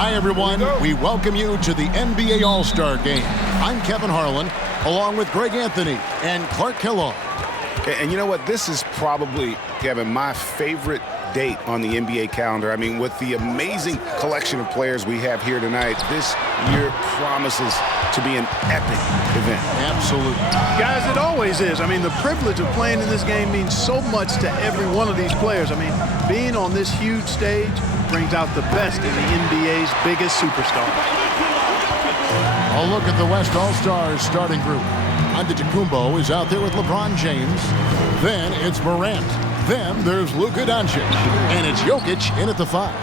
Hi, everyone. We welcome you to the NBA All-Star Game. I'm Kevin Harlan, along with Greg Anthony and Clark Kellogg. And you know what? This is probably, Kevin, my favorite date on the NBA calendar. I mean, with the amazing collection of players we have here tonight, this year promises to be an epic event. Absolutely. Guys, it always is. I mean, the privilege of playing in this game means so much to every one of these players. I mean, being on this huge stage brings out the best in the NBA's biggest superstars. A look at the West All-Stars starting group. Antetokounmpo is out there with LeBron James. Then it's Morant. Then there's Luka Doncic. And it's Jokic in at the 5.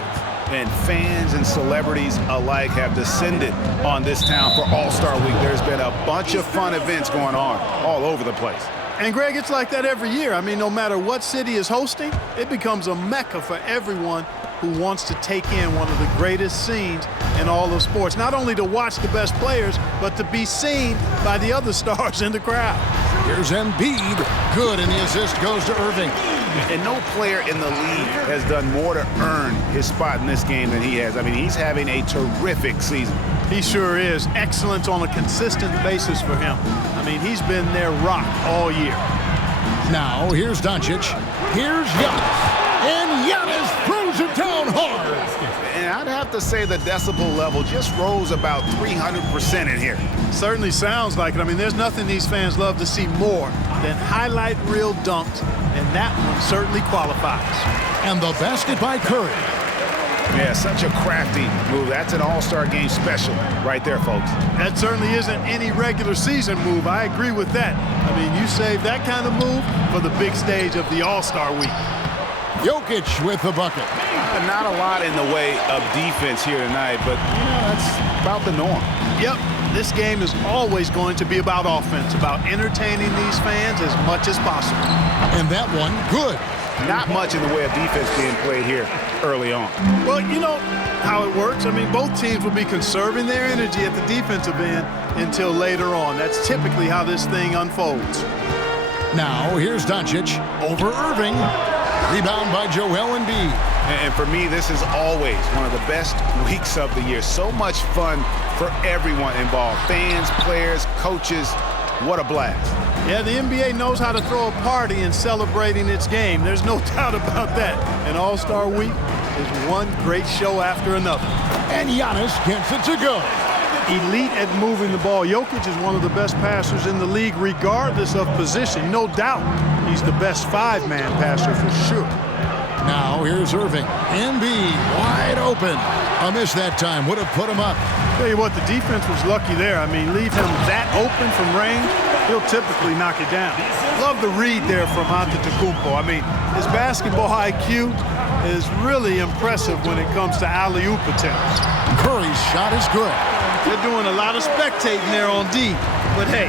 And fans and celebrities alike have descended on this town for All-Star Week. There's been a bunch of fun events going on all over the place. And, Greg, it's like that every year. I mean, no matter what city is hosting, it becomes a mecca for everyone who wants to take in one of the greatest scenes in all of sports. Not only to watch the best players, but to be seen by the other stars in the crowd. Here's Embiid. Good, and the assist goes to Irving. And no player in the league has done more to earn his spot in this game than he has. I mean, he's having a terrific season. He sure is. Excellence on a consistent basis for him. I mean, he's been their rock all year. Now, here's Doncic. Here's Giannis. And Giannis throws it down hard. And I'd have to say the decibel level just rose about 300% in here. Certainly sounds like it. I mean, there's nothing these fans love to see more than highlight reel dunks, and that one certainly qualifies. And the basket by Curry. Yeah, such a crafty move. That's an All-Star Game special right there, folks. That certainly isn't any regular season move. I agree with that. I mean, you save that kind of move for the big stage of the All-Star Week. Jokic with the bucket. Not a lot in the way of defense here tonight, but, you know, that's about the norm. Yep, this game is always going to be about offense, about entertaining these fans as much as possible. And that one, good. Not much in the way of defense being played here early on. Well, you know how it works. I mean, both teams will be conserving their energy at the defensive end until later on. That's typically how this thing unfolds. Now, here's Doncic over Irving. Rebound by Joel Embiid. And for me, this is always one of the best weeks of the year. So much fun for everyone involved. Fans, players, coaches. What a blast. Yeah, the NBA knows how to throw a party in celebrating its game. There's no doubt about that. And All-Star Week is one great show after another. And Giannis gets it to go. Elite at moving the ball. Jokic is one of the best passers in the league regardless of position. No doubt he's the best 5-man passer for sure. Now here's Irving. Embiid wide open. A miss that time. Would have put him up. Tell you what, the defense was lucky there. I mean, leave him that open from range, he'll typically knock it down. Love the read there from Antetokounmpo. I mean, his basketball IQ is really impressive when it comes to alley-oop attempts. Curry's shot is good. They're doing a lot of spectating there on D, but hey,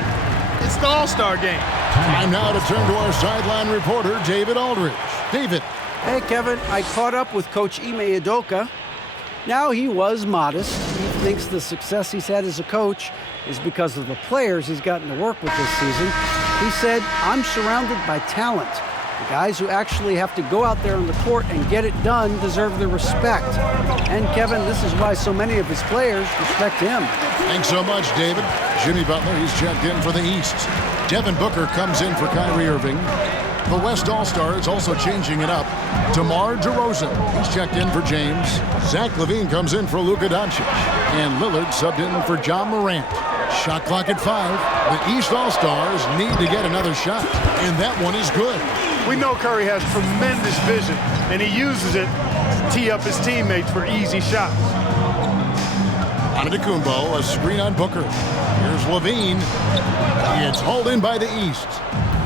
it's the All-Star Game. Time now to turn to our sideline reporter, David Aldridge. David. Hey, Kevin, I caught up with Coach Ime Udoka. Now, he was modest. He thinks the success he's had as a coach is because of the players he's gotten to work with this season. He said, I'm surrounded by talent. The guys who actually have to go out there on the court and get it done deserve the respect. And, Kevin, this is why so many of his players respect him. Thanks so much, David. Jimmy Butler, he's checked in for the East. Devin Booker comes in for Kyrie Irving. The West All-Stars also changing it up. DeMar DeRozan, he's checked in for James. Zach LaVine comes in for Luka Doncic. And Lillard subbed in for John Morant. Shot clock at 5. The East All-Stars need to get another shot. And that one is good. We know Curry has tremendous vision, and he uses it to tee up his teammates for easy shots. Antetokounmpo, a screen on Booker. Here's LaVine. It's hauled in by the East.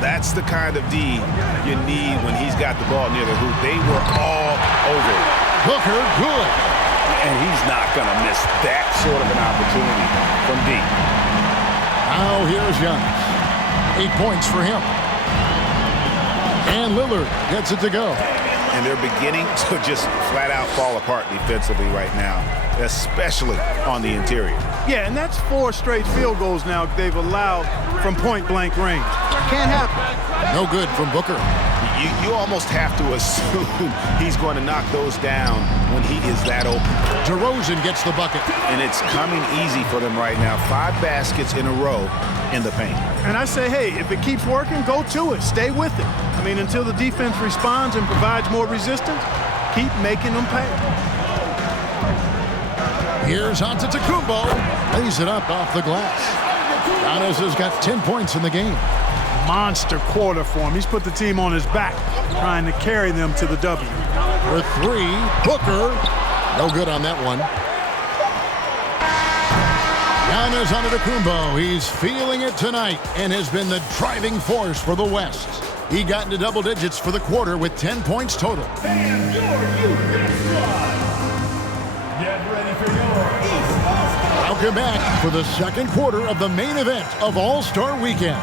That's the kind of D you need when he's got the ball near the hoop. They were all over it. Booker, good. And he's not going to miss that sort of an opportunity from D. Now here's Giannis. 8 points for him. And Lillard gets it to go. And they're beginning to just flat out fall apart defensively right now, especially on the interior. Yeah, and that's 4 straight field goals now they've allowed from point-blank range. Can't happen. No good from Booker. You almost have to assume he's going to knock those down when he is that open. DeRozan gets the bucket. And it's coming easy for them right now. 5 baskets in a row in the paint. And I say, hey, if it keeps working, go to it. Stay with it. I mean, until the defense responds and provides more resistance, keep making them pay. Here's Antetokounmpo. Lays it up off the glass. Giannis has got 10 points in the game. Monster quarter for him. He's put the team on his back, trying to carry them to the W. For 3, Booker. No good on that one. Giannis Antetokounmpo. He's feeling it tonight and has been the driving force for the West. He got into double digits for the quarter with 10 points total. And your Houston squad. Get ready for your East All-Star. Welcome back for the second quarter of the main event of All-Star Weekend.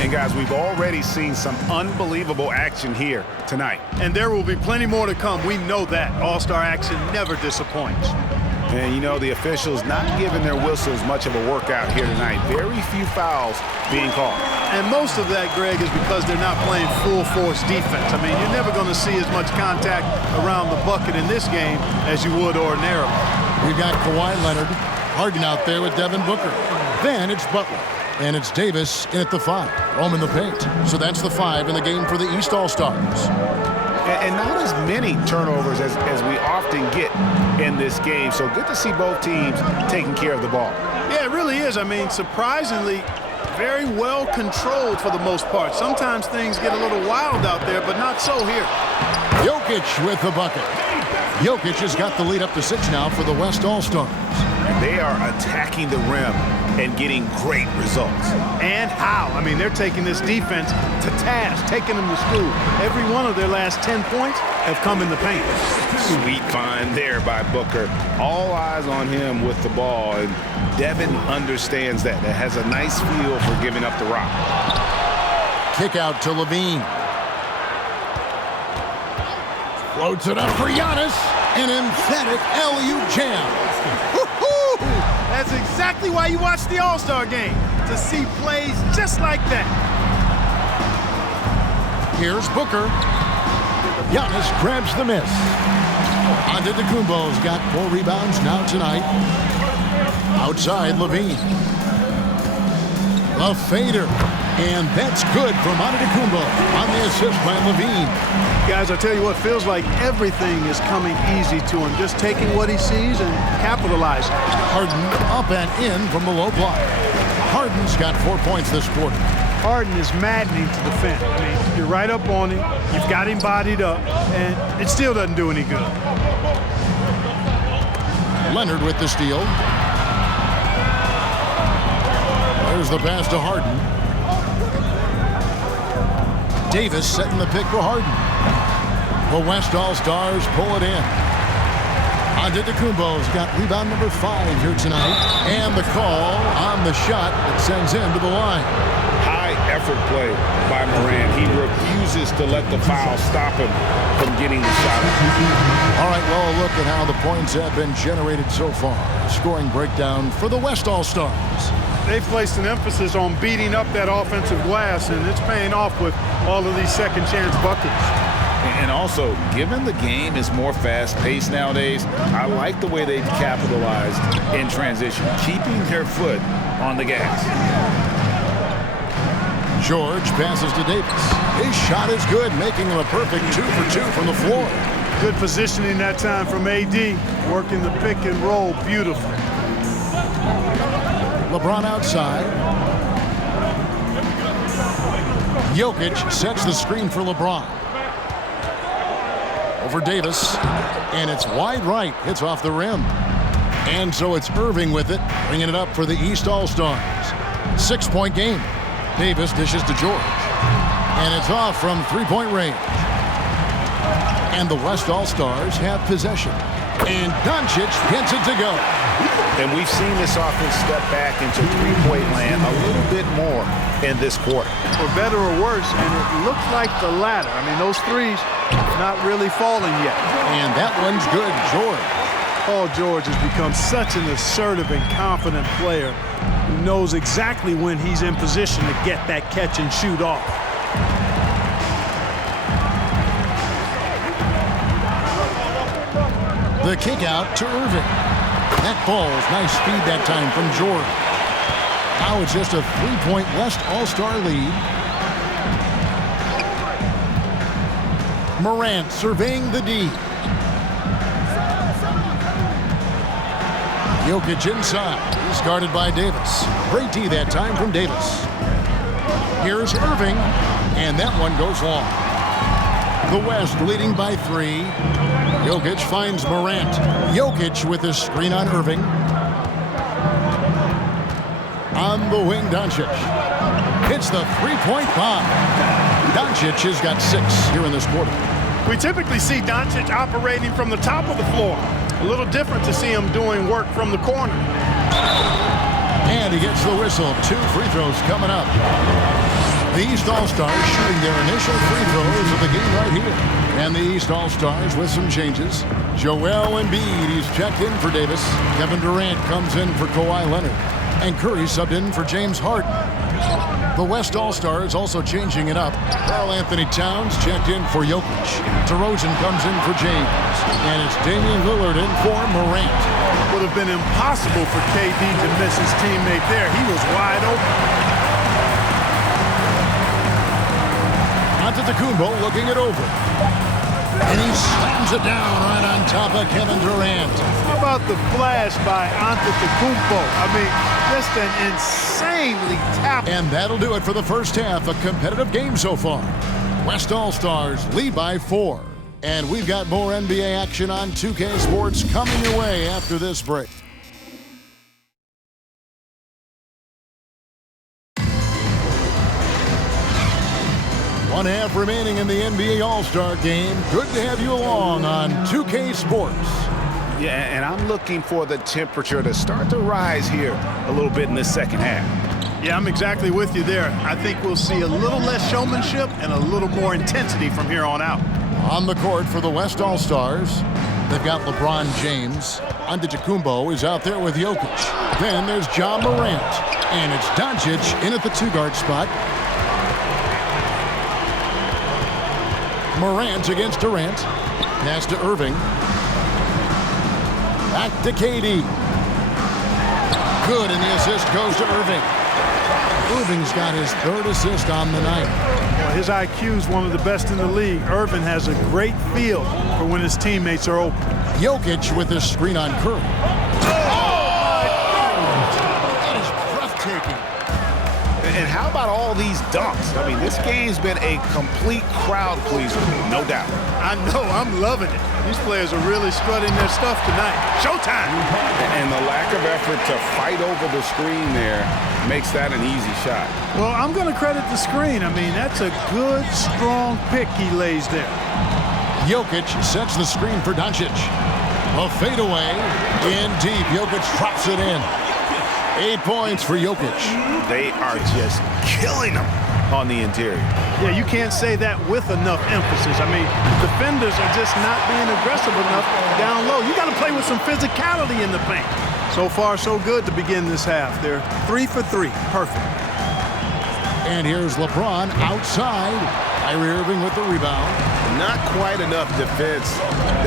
And guys, we've already seen some unbelievable action here tonight. And there will be plenty more to come. We know that. All-Star action never disappoints. And you know, the officials not giving their whistles much of a workout here tonight. Very few fouls being called. And most of that, Greg, is because they're not playing full-force defense. I mean, you're never going to see as much contact around the bucket in this game as you would ordinarily. We've got Kawhi Leonard, Harden out there with Devin Booker. Then it's Butler. And it's Davis in at the 5. Rome in the paint. So that's the 5 in the game for the East All-Stars. And not as many turnovers as we often get in this game. So good to see both teams taking care of the ball. Yeah, it really is. I mean, surprisingly, very well controlled for the most part. Sometimes things get a little wild out there, but not so here. Jokic with the bucket. Jokic has got the lead up to 6 now for the West All-Stars. And they are attacking the rim and getting great results. And how? I mean, they're taking this defense to task, taking them to school. Every one of their last 10 points have come in the paint. Sweet find there by Booker. All eyes on him with the ball, and Devin understands that. That has a nice feel for giving up the rock. Kick out to Levine. Floats it up for Giannis. An emphatic LU jam. That's exactly why you watch the All-Star game, to see plays just like that. Here's Booker. Giannis grabs the miss. Antetokounmpo's got 4 rebounds now tonight. Outside, Levine. The fader. And that's good from Antetokounmpo on the assist by Levine. Guys, I tell you what, feels like everything is coming easy to him. Just taking what he sees and capitalizing. Harden up and in from the low block. Harden's got 4 points this quarter. Harden is maddening to defend. I mean, you're right up on him. You've got him bodied up, and it still doesn't do any good. Leonard with the steal. There's the pass to Harden. Davis setting the pick for Harden. The West All-Stars pull it in. Antetokounmpo's got rebound number 5 here tonight. And the call on the shot that sends him to the line. High effort play by Morant. He refuses to let the foul stop him from getting the shot. All right, well, look at how the points have been generated so far. Scoring breakdown for the West All-Stars. They've placed an emphasis on beating up that offensive glass, and it's paying off with all of these second chance buckets. And also, given the game is more fast-paced nowadays, I like the way they've capitalized in transition, keeping their foot on the gas. George passes to Davis. His shot is good, making him a perfect 2 for 2 from the floor. Good positioning that time from AD, working the pick and roll beautifully. LeBron outside. Jokic sets the screen for LeBron. Over Davis, and it's wide right. Hits off the rim. And so it's Irving with it, bringing it up for the East All-Stars. 6-point game. Davis dishes to George. And it's off from 3-point range. And the West All-Stars have possession. And Doncic gets it to go. And we've seen this offense step back into three-point land a little bit more in this quarter. For better or worse, and it looks like the latter. I mean, those threes not really falling yet. And that one's good, George. Paul George has become such an assertive and confident player who knows exactly when he's in position to get that catch and shoot off. The kick out to Irving. That ball's nice speed that time from Jordan. Now it's just a 3-point West All-Star lead. Morant surveying the D. Jokic inside. He's guarded by Davis. Great D that time from Davis. Here's Irving, and that one goes long. The West leading by 3. Jokic finds Morant. Jokic with his screen on Irving. On the wing, Doncic. Hits the three-point bomb. Doncic has got 6 here in this quarter. We typically see Doncic operating from the top of the floor. A little different to see him doing work from the corner. And he gets the whistle. 2 free throws coming up. The East All-Stars shooting their initial free throws of the game right here. And the East All-Stars with some changes. Joel Embiid, he's checked in for Davis. Kevin Durant comes in for Kawhi Leonard. And Curry subbed in for James Harden. The West All-Stars also changing it up. Karl Anthony Towns checked in for Jokic. DeRozan comes in for James. And it's Damian Lillard in for Morant. Would have been impossible for KD to miss his teammate there. He was wide open. Antetokounmpo looking it over. And he slams it down right on top of Kevin Durant. How about the flash by Antetokounmpo? I mean, just an insanely talented. And that'll do it for the first half. A competitive game so far. West All-Stars lead by 4. And we've got more NBA action on 2K Sports coming your way after this break. One half remaining in the NBA All-Star game. Good to have you along on 2K Sports. Yeah, and I'm looking for the temperature to start to rise here a little bit in this second half. Yeah, I'm exactly with you there. I think we'll see a little less showmanship and a little more intensity from here on out. On the court for the West All-Stars, they've got LeBron James. Antetokounmpo is out there with Jokic. Then there's John Morant. And it's Doncic in at the 2-guard spot. Morant against Durant. Pass to Irving. Back to KD. Good, and the assist goes to Irving. Irving's got his 3rd assist on the night. Well, his IQ is one of the best in the league. Irving has a great feel for when his teammates are open. Jokic with his screen on Curry. That is breathtaking. And how about all these dunks? I mean, this game's been a complete crowd pleaser, no doubt. I know, I'm loving it. These players are really strutting their stuff tonight. Showtime! And the lack of effort to fight over the screen there makes that an easy shot. Well, I'm going to credit the screen. I mean, that's a good, strong pick he lays there. Jokic sets the screen for Doncic. A fadeaway in deep. Jokic drops it in. 8 points for Jokic. They are just killing them on the interior. Yeah, you can't say that with enough emphasis. I mean, defenders are just not being aggressive enough down low. You got to play with some physicality in the paint. So far, so good to begin this half. They're 3 for 3. Perfect. And here's LeBron outside. Kyrie Irving with the rebound. Not quite enough defense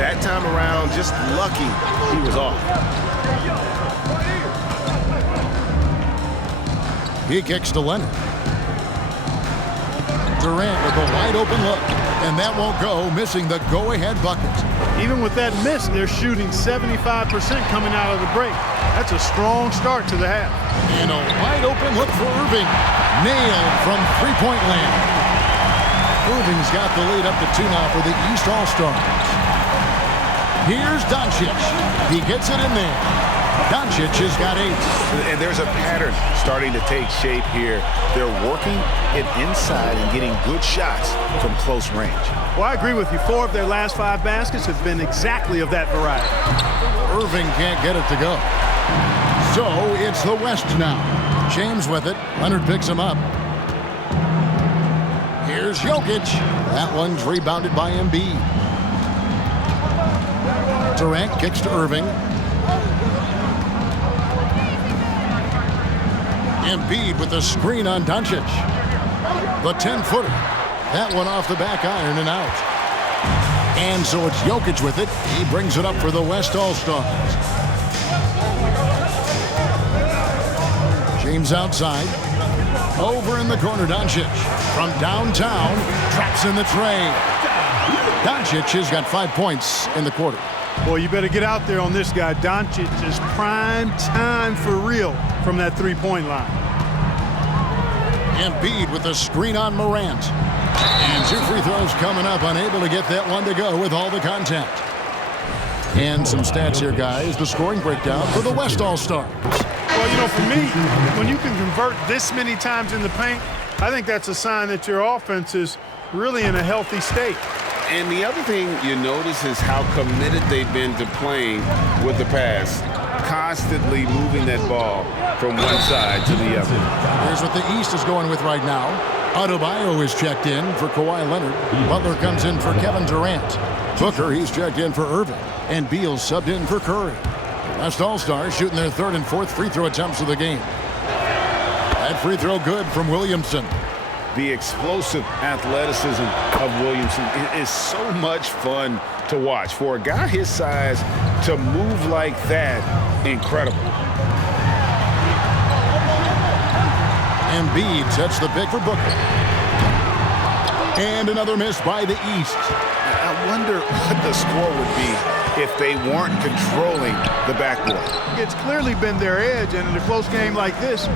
that time around. Just lucky he was off. He kicks to Leonard. Durant with a wide open look. And that won't go, missing the go-ahead bucket. Even with that miss, they're shooting 75% coming out of the break. That's a strong start to the half. And a wide open look for Irving. Nailed from three-point land. Irving's got the lead up to 2 now for the East All-Stars. Here's Doncic. He gets it in there. Doncic has got 8. And there's a pattern starting to take shape here. They're working it inside and getting good shots from close range. Well, I agree with you. 4 of their last 5 baskets have been exactly of that variety. Irving can't get it to go. So it's the West now. James with it. Leonard picks him up. Here's Jokic. That one's rebounded by Embiid. Durant kicks to Irving. Embiid with the screen on Doncic. The 10-footer. That one off the back iron and out. And so it's Jokic with it. He brings it up for the West All-Stars. James outside. Over in the corner, Doncic. From downtown, traps in the tray. Doncic has got 5 points in the quarter. Boy, you better get out there on this guy. Doncic is prime time for real from that three-point line. Embiid with a screen on Morant. And 2 free throws coming up, unable to get that one to go with all the contact. And some stats here, guys. The scoring breakdown for the West All-Stars. Well, you know, for me, when you can convert this many times in the paint, I think that's a sign that your offense is really in a healthy state. And the other thing you notice is how committed they've been to playing with the pass, constantly moving that ball from one side to the other. Here's what the East is going with right now. Adebayo is checked in for Kawhi Leonard. Butler comes in for Kevin Durant. Booker, he's checked in for Irving. And Beal subbed in for Curry. West All-Stars shooting their 3rd and 4th free throw attempts of the game. That free throw good from Williamson. The explosive athleticism of Williamson is so much fun to watch. For a guy his size to move like that, incredible. Embiid sets the pick for Booker. And another miss by the East. I wonder what the score would be if they weren't controlling the backboard. It's clearly been their edge, and in a close game like this,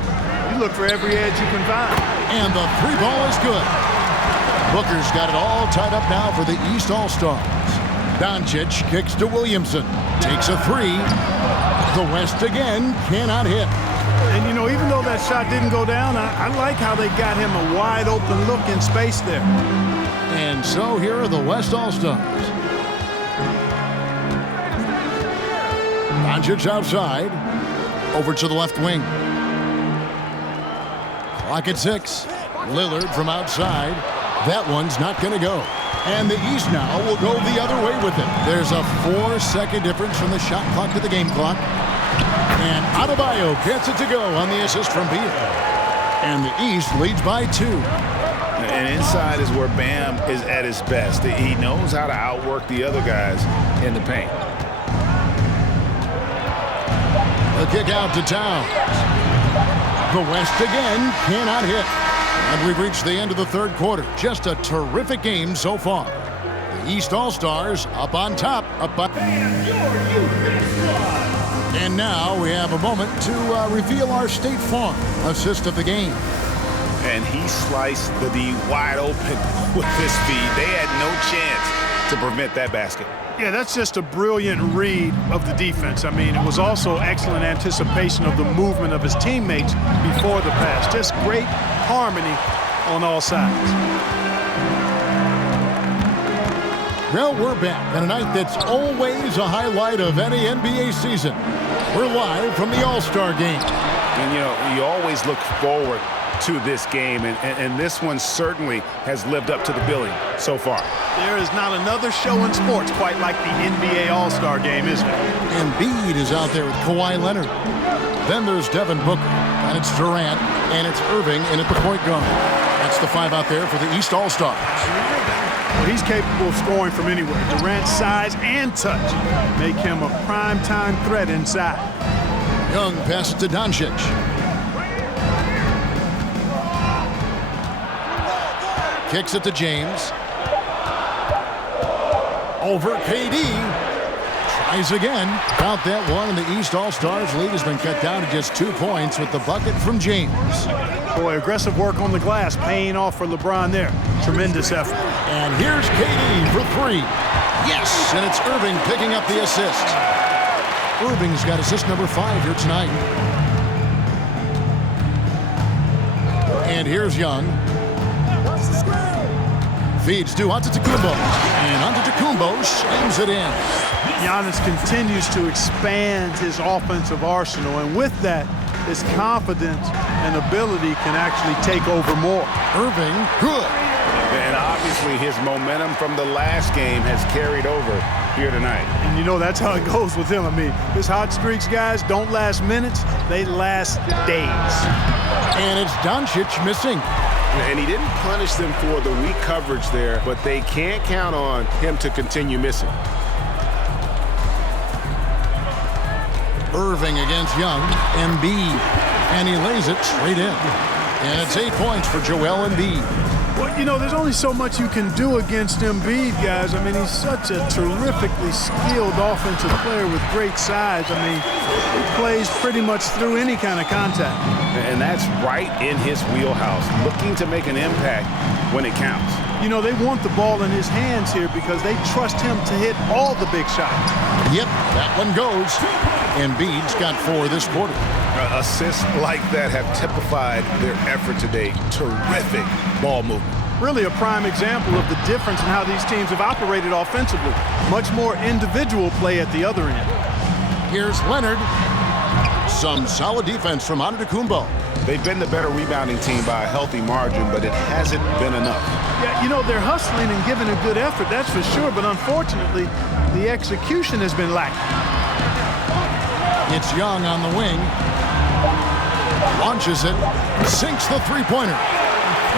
you look for every edge you can find. And the 3 ball is good. Booker's got it all tied up now for the East All-Stars. Doncic kicks to Williamson. Takes a 3. The West again cannot hit. And, you know, even though that shot didn't go down, I like how they got him a wide-open look in space there. And so here are the West All-Stars. Doncic outside. Over to the left wing. Clock at 6. Lillard from outside. That one's not going to go. And the East now will go the other way with it. There's a 4-second difference from the shot clock to the game clock. And Adebayo gets it to go on the assist from Beal. And the East leads by 2. And inside is where Bam is at his best. He knows how to outwork the other guys in the paint. The kick out to Towns. The West again cannot hit. And we've reached the end of the 3rd quarter. Just a terrific game so far. The East All-Stars up on top. And now we have a moment to reveal our State Farm assist of the game. And he sliced the D wide open with his speed. They had no chance to prevent that basket. Yeah, that's just a brilliant read of the defense. I mean, it was also excellent anticipation of the movement of his teammates before the pass. Just great harmony on all sides. Well, we're back on a night that's always a highlight of any NBA season. We're live from the All-Star game. And, you know, you always look forward to this game, and this one certainly has lived up to the billing so far. There is not another show in sports quite like the NBA All-Star game, is there? Embiid is out there with Kawhi Leonard. Then there's Devin Booker, and it's Durant, and it's Irving in at the point guard. That's the 5 out there for the East All-Stars. Well, he's capable of scoring from anywhere. Durant's size and touch make him a prime-time threat inside. Young passes to Doncic. Kicks it to James. Over KD. Tries again. About that one, and the East All-Stars lead has been cut down to just 2 points with the bucket from James. Boy, aggressive work on the glass, paying off for LeBron there. Tremendous effort. And here's KD for 3. Yes, and it's Irving picking up the assist. Irving's got assist number 5 here tonight. And here's Young. Feeds to Antetokounmpo. And Antetokounmpo slams it in. Giannis continues to expand his offensive arsenal, and with that, his confidence and ability can actually take over more. Irving, good. And obviously his momentum from the last game has carried over here tonight. And you know, that's how it goes with him. I mean, his hot streaks, guys, don't last minutes, they last days. And it's Doncic missing. And he didn't punish them for the weak coverage there, but they can't count on him to continue missing. Irving against Young. Embiid. And he lays it straight in. And it's 8 points for Joel Embiid. Well, you know, there's only so much you can do against Embiid, guys. I mean, he's such a terrifically skilled offensive player with great size. I mean, he plays pretty much through any kind of contact. And that's right in his wheelhouse, looking to make an impact when it counts. You know, they want the ball in his hands here because they trust him to hit all the big shots. Yep, that one goes. Embiid's got 4 this quarter. Assists like that have typified their effort today. Terrific ball movement. Really a prime example of the difference in how these teams have operated offensively. Much more individual play at the other end. Here's Leonard. Some solid defense from Antetokounmpo. They've been the better rebounding team by a healthy margin, but it hasn't been enough. Yeah, you know, they're hustling and giving a good effort, that's for sure, but unfortunately, the execution has been lacking. It's Young on the wing. Launches it. Sinks the three-pointer.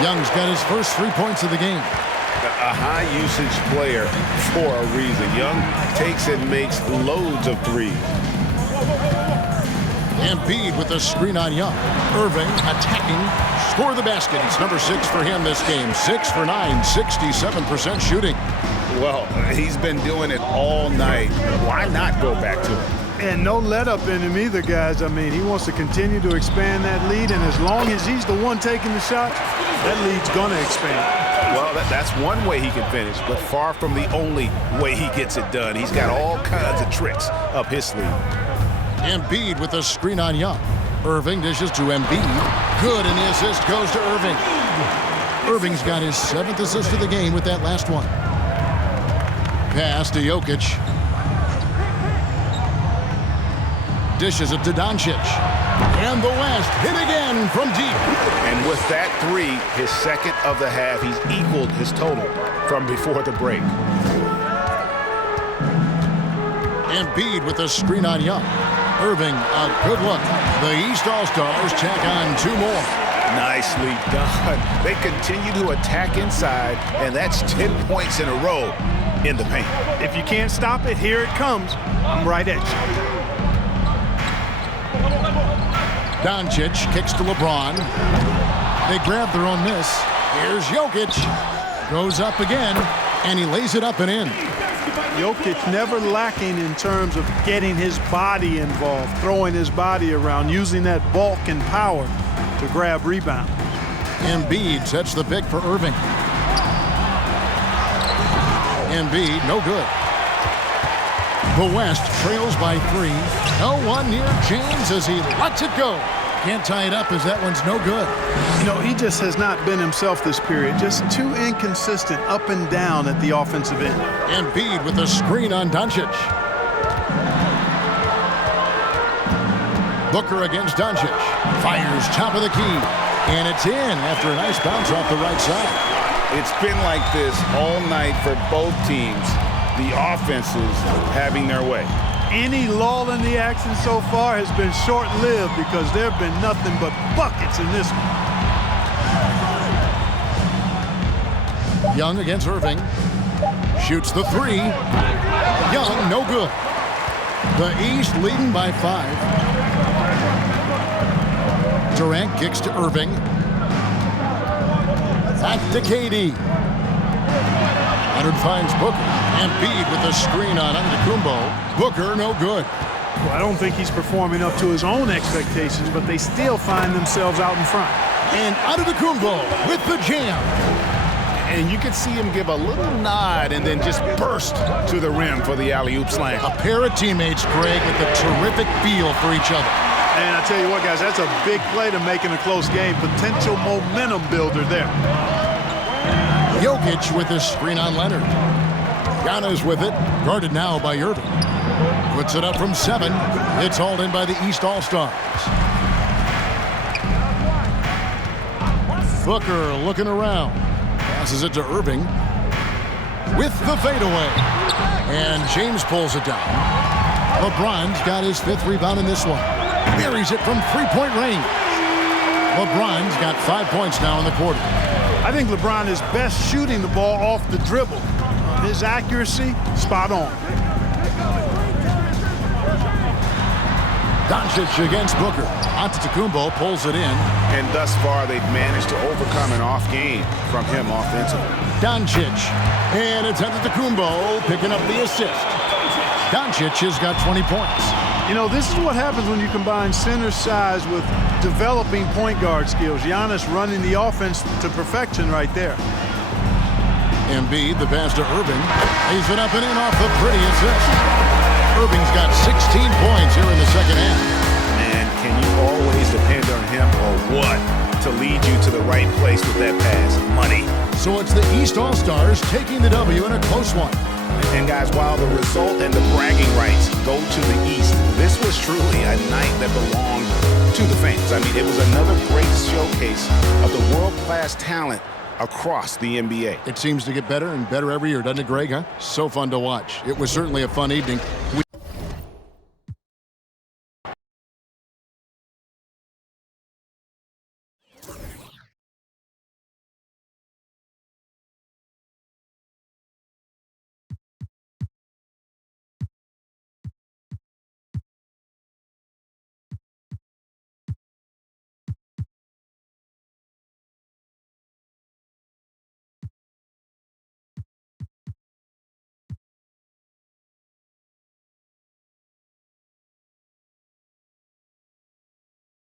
Young's got his first 3 points of the game. A high-usage player for a reason. Young takes and makes loads of threes. Embiid with a screen on Young. Irving attacking. Score the basket. It's number 6 for him this game. 6 for 9, 67% shooting. Well, he's been doing it all night. Why not go back to it? And no let up in him either, guys. I mean, he wants to continue to expand that lead, and as long as he's the one taking the shots, that lead's gonna expand. Well, that's one way he can finish, but far from the only way he gets it done. He's got all kinds of tricks up his sleeve. Embiid with a screen on Young. Irving dishes to Embiid. Good, and the assist goes to Irving. Irving's got his 7th assist of the game with that last one. Pass to Jokic. Dishes it to Doncic. And the West hit again from deep. And with that 3, his 2nd of the half, he's equaled his total from before the break. Embiid with a screen on Young. Irving, a good look. The East All-Stars tack on 2 more. Nicely done. They continue to attack inside, and that's 10 points in a row in the paint. If you can't stop it, here it comes. I'm right at you. Doncic kicks to LeBron. They grab their own miss. Here's Jokic. Goes up again, and he lays it up and in. Jokic never lacking in terms of getting his body involved, throwing his body around, using that bulk and power to grab rebound. Embiid sets the pick for Irving. Embiid, no good. The West trails by 3. No one near James as he lets it go. Can't tie it up as that one's no good. You know, he just has not been himself this period. Just too inconsistent up and down at the offensive end. Embiid with a screen on Doncic. Booker against Doncic. Fires top of the key. And it's in after a nice bounce off the right side. It's been like this all night for both teams. The offenses having their way. Any lull in the action so far has been short-lived because there have been nothing but buckets in this one. Young against Irving. Shoots the 3. Young, no good. The East leading by 5. Durant kicks to Irving. Back to KD. Leonard finds Booker. Embiid with a screen on Antetokounmpo. Booker, no good. Well, I don't think he's performing up to his own expectations, but they still find themselves out in front. And Antetokounmpo with the jam. And you can see him give a little nod and then just burst to the rim for the alley-oop slam. A pair of teammates, Greg, with a terrific feel for each other. And I tell you what, guys, that's a big play to make in a close game. Potential momentum builder there. Jokic with his screen on Leonard. Giannis with it, guarded now by Irving. Puts it up from 7. It's hauled in by the East All-Stars. Booker looking around. Passes it to Irving with the fadeaway. And James pulls it down. LeBron's got his 5th rebound in this one. Buries it from 3-point range. LeBron's got 5 points now in the quarter. I think LeBron is best shooting the ball off the dribble. His accuracy, spot on. Doncic against Booker. Antetokounmpo pulls it in. And thus far, they've managed to overcome an off game from him offensively. Doncic. And it's Antetokounmpo picking up the assist. Doncic has got 20 points. You know, this is what happens when you combine center size with developing point guard skills. Giannis running the offense to perfection right there. Embiid, the pass to Irving. Lays it up and in off the pretty assist. Irving's got 16 points here in the second half. Man, can you always depend on him or what to lead you to the right place with that pass? Money. So it's the East All-Stars taking the W in a close one. And guys, while the result and the bragging rights go to the East, this was truly a night that belonged to the fans. I mean, it was another great showcase of the world-class talent across the NBA. It seems to get better and better every year, doesn't it, Greg? Huh? So fun to watch. It was certainly a fun evening.